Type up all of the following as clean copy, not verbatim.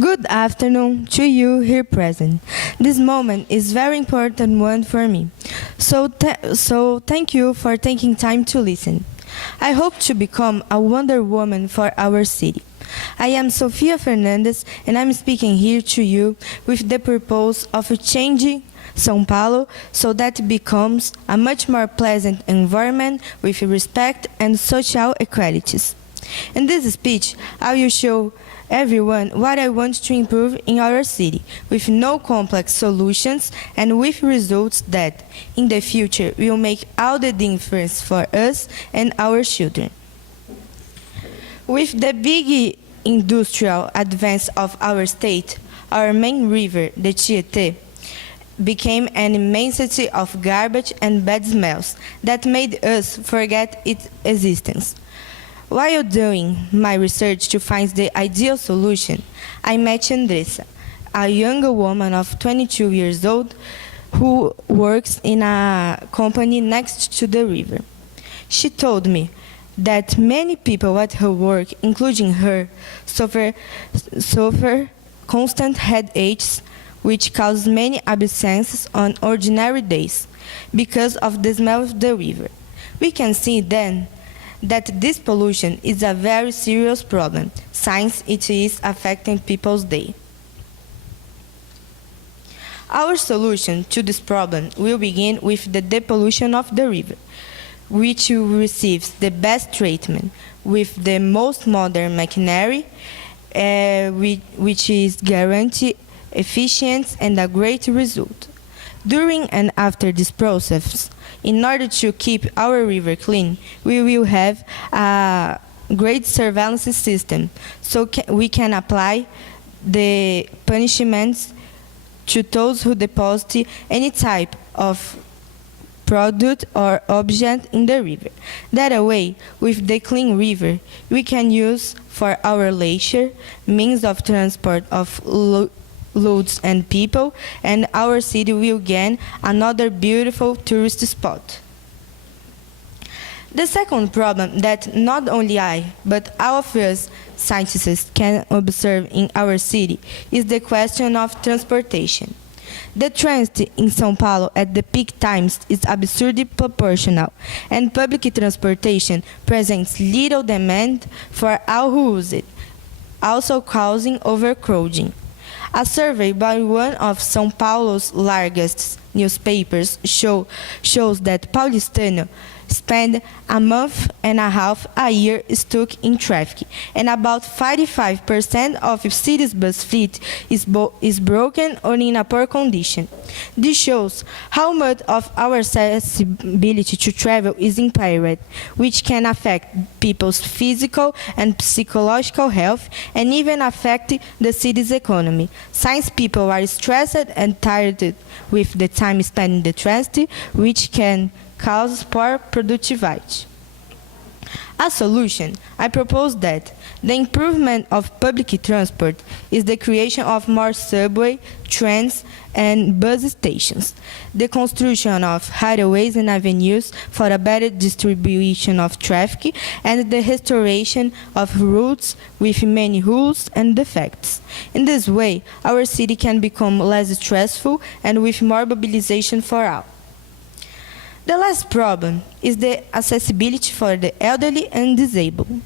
Good afternoon to you here present. This moment is very important one for me. So thank you for taking time to listen. I hope to become a wonder woman for our city. I am Sofia Fernandes and I'm speaking here to you with the purpose of changing São Paulo so that it becomes a much more pleasant environment with respect and social equalities. In this speech, I will show everyone what I want to improve in our city, with no complex solutions and with results that, in the future, will make all the difference for us and our children. With the big industrial advance of our state, our main river, the Tietê, became an immensity of garbage and bad smells that made us forget its existence. While doing my research to find the ideal solution, I met Andressa, a young woman of 22 years old who works in a company next to the river. She told me that many people at her work, including her, suffer constant headaches, which cause many absences on ordinary days because of the smell of the river. We can see then that this pollution is a very serious problem, since it is affecting people's day. Our solution to this problem will begin with the depollution of the river, which receives the best treatment with the most modern machinery, which is guaranteed efficient and a great result. During and after this process, in order to keep our river clean, we will have a great surveillance system, so we can apply the punishments to those who deposit any type of product or object in the river. That way, with the clean river, we can use for our leisure, means of transport of loads and people, and our city will gain another beautiful tourist spot. The second problem that not only I, but all of us scientists can observe in our city is the question of transportation. The transit in São Paulo at the peak times is absurdly proportional, and public transportation presents little demand for all who use it, also causing overcrowding. A survey by one of São Paulo's largest newspapers shows that Paulistano spend a month and a half a year stuck in traffic, and about 55% of city's bus fleet is broken or in a poor condition. This shows how much of our accessibility to travel is impaired, which can affect people's physical and psychological health and even affect the city's economy, since people are stressed and tired with the time spent in the transit, which can cause poor productivity. A solution, I propose that the improvement of public transport is the creation of more subway, trains, and bus stations, the construction of highways and avenues for a better distribution of traffic, and the restoration of routes with many holes and defects. In this way, our city can become less stressful and with more mobilization for all. The last problem is the accessibility for the elderly and disabled.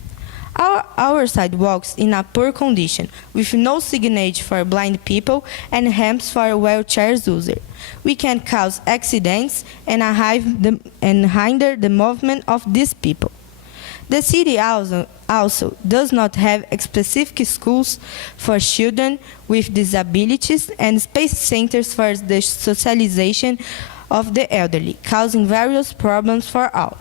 Our sidewalks in a poor condition, with no signage for blind people and ramps for wheelchair users. We can cause accidents and hinder the movement of these people. The city also does not have specific schools for children with disabilities and space centers for the socialization of the elderly, causing various problems for all.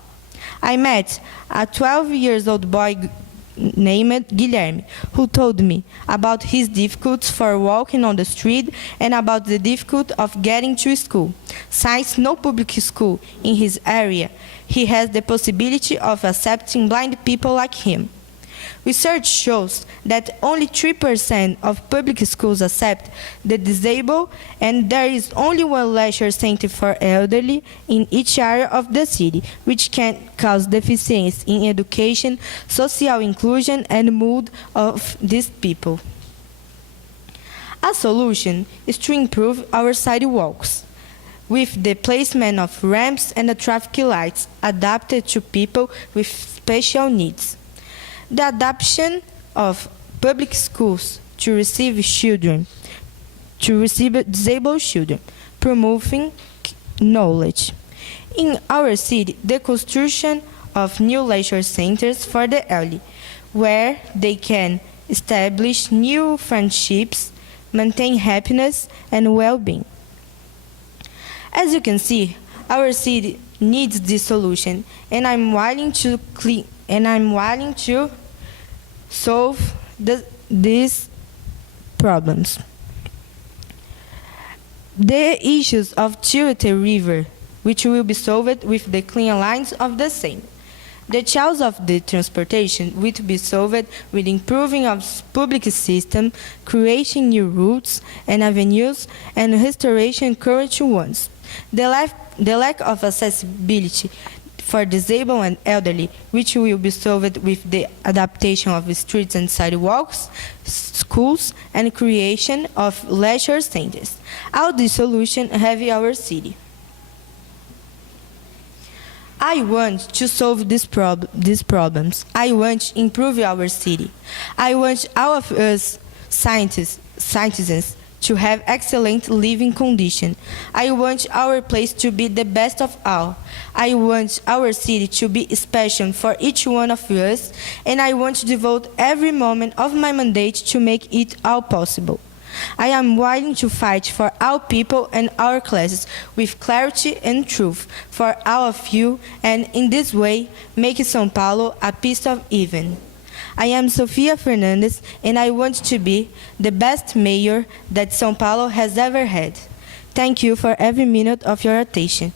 I met a 12-year-old boy named Guilherme, who told me about his difficulties for walking on the street and about the difficulty of getting to school. Since no public school in his area, he has the possibility of accepting blind people like him. Research shows that only 3% of public schools accept the disabled, and there is only one leisure center for elderly in each area of the city, which can cause deficiencies in education, social inclusion, and mood of these people. A solution is to improve our sidewalks with the placement of ramps and the traffic lights adapted to people with special needs. The adoption of public schools to receive disabled children, promoting knowledge. In our city, the construction of new leisure centers for the elderly, where they can establish new friendships, maintain happiness and well-being. As you can see, our city needs this solution, and I'm willing to solve these problems. The issues of Chihuahua River, which will be solved with the clean lines of the same. The challenge of the transportation will be solved with improving of public system, creating new routes and avenues, and restoration current ones. The lack of accessibility for disabled and elderly, which will be solved with the adaptation of streets and sidewalks, schools, and creation of leisure centers. All these solutions have our city. I want to solve these problems. I want to improve our city. I want all of us citizens to have excellent living conditions. I want our place to be the best of all. I want our city to be special for each one of us, and I want to devote every moment of my mandate to make it all possible. I am willing to fight for all people and our classes with clarity and truth for all of you, and in this way, make São Paulo a piece of heaven. I am Sofia Fernandes, and I want to be the best mayor that São Paulo has ever had. Thank you for every minute of your attention.